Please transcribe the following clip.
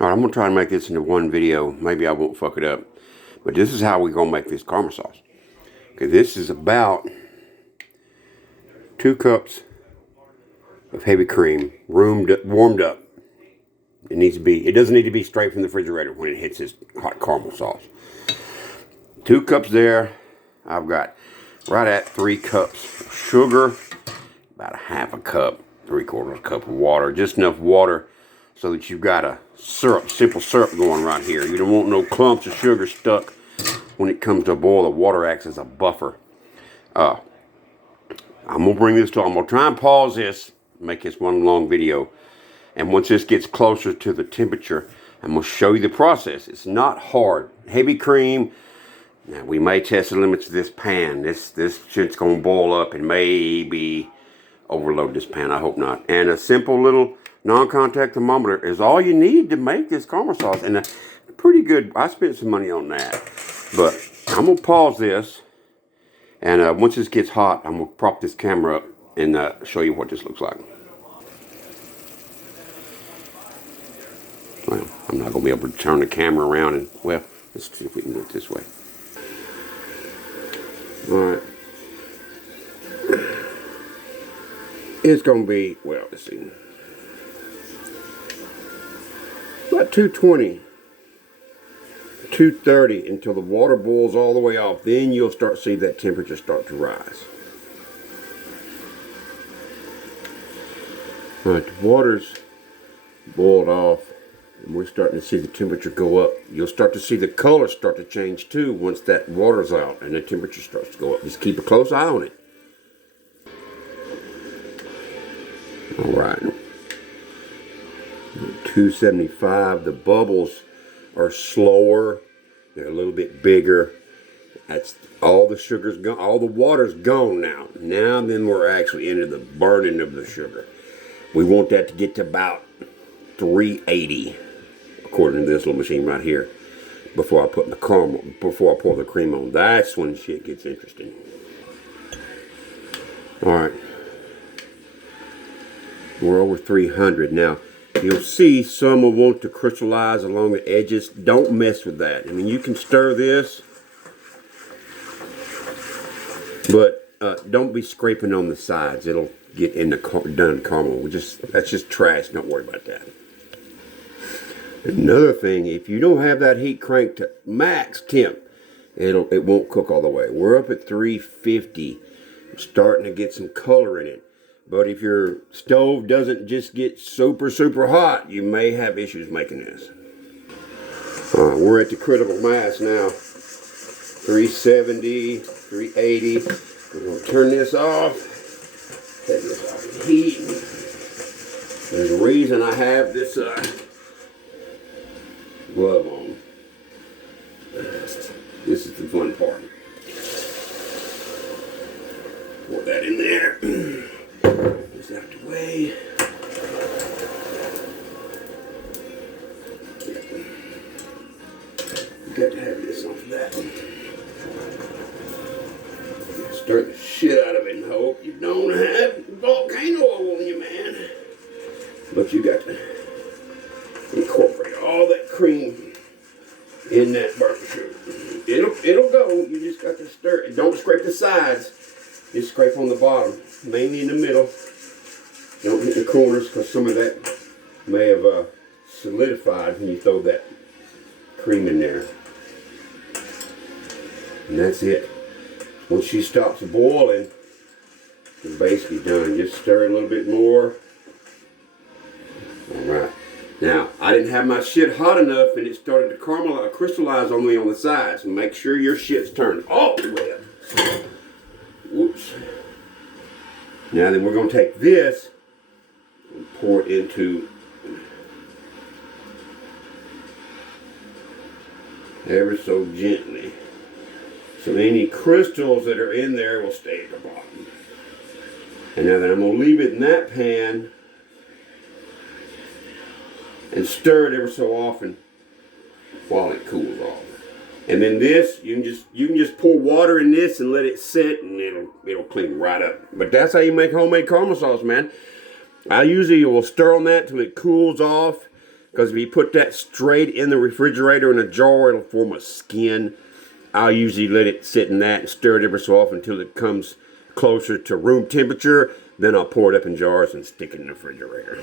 Alright, I'm going to try to make this into one video. Maybe I won't fuck it up. But this is how we're going to make this caramel sauce. Okay, this is about 2 cups of heavy cream, warmed up. It doesn't need to be straight from the refrigerator when it hits this hot caramel sauce. 2 cups there. I've got right at 3 cups of sugar, about a half a cup, 3/4 cup of water, just enough water so that you've got a syrup, simple syrup going right here. You don't want no clumps of sugar stuck when it comes to a boil. The water acts as a buffer. I'm going to try and pause this, make this one long video. And once this gets closer to the temperature, I'm going to show you the process. It's not hard. Heavy cream. Now, we may test the limits of this pan. This shit's going to boil up and maybe overload this pan. I hope not. And a simple little non-contact thermometer is all you need to make this caramel sauce. And pretty good. I spent some money on that. But I'm going to pause this. And once this gets hot, I'm going to prop this camera up and show you what this looks like. Well, I'm not going to be able to turn the camera around and, well, let's see if we can do it this way. Alright. It's going to be, well, let's see. About 220, 230 until the water boils all the way off. Then you'll start to see that temperature start to rise. Alright, the water's boiled off. And we're starting to see the temperature go up. You'll start to see the color start to change too once that water's out and the temperature starts to go up. Just keep a close eye on it. Alright. 275. The bubbles are slower. They're a little bit bigger. That's all the sugar's gone. All the water's gone now. Now then we're actually into the burning of the sugar. We want that to get to about 380. According to this little machine right here, before I put in the caramel, before I pour the cream on. That's when shit gets interesting. Alright. We're over 300 now. You'll see some will want to crystallize along the edges. Don't mess with that. I mean, you can stir this, but don't be scraping on the sides. It'll get in the done caramel. That's just trash. Don't worry about that. Another thing, if you don't have that heat cranked to max temp, it won't cook all the way. We're up at 350. We're starting to get some color in it. But if your stove doesn't just get super, super hot, you may have issues making this. We're at the critical mass now. 370, 380. We're going to turn this off. Take this off the heat. There's a reason I have this glove on. This is the fun part. Pour that in there. Just out the way. You got to have this off that. Stir the shit out of it and hope you don't have volcano on you, man. But you got to incorporate all that cream in that burnt sugar. It'll go. You just got to stir it. Don't scrape the sides. Just scrape on the bottom, mainly in the middle. Don't hit the corners because some of that may have solidified when you throw that cream in there. And that's it. Once she stops boiling, it's basically done. Just stir it a little bit more. Alright. Now, I didn't have my shit hot enough and it started to crystallize on me on the sides. Make sure your shit's turned all the way up. Whoops. Now then we're going to take this and pour it into ever so gently. So any crystals that are in there will stay at the bottom. And now then I'm going to leave it in that pan and stir it ever so often while it cools off. And then this, you can just pour water in this and let it sit, and it'll clean right up. But that's how you make homemade caramel sauce, man. I usually will stir on that till it cools off, Because if you put that straight in the refrigerator in a jar, it'll form a skin. I'll usually let it sit in that and stir it every so often until it comes closer to room temperature. Then I'll pour it up in jars and stick it in the refrigerator.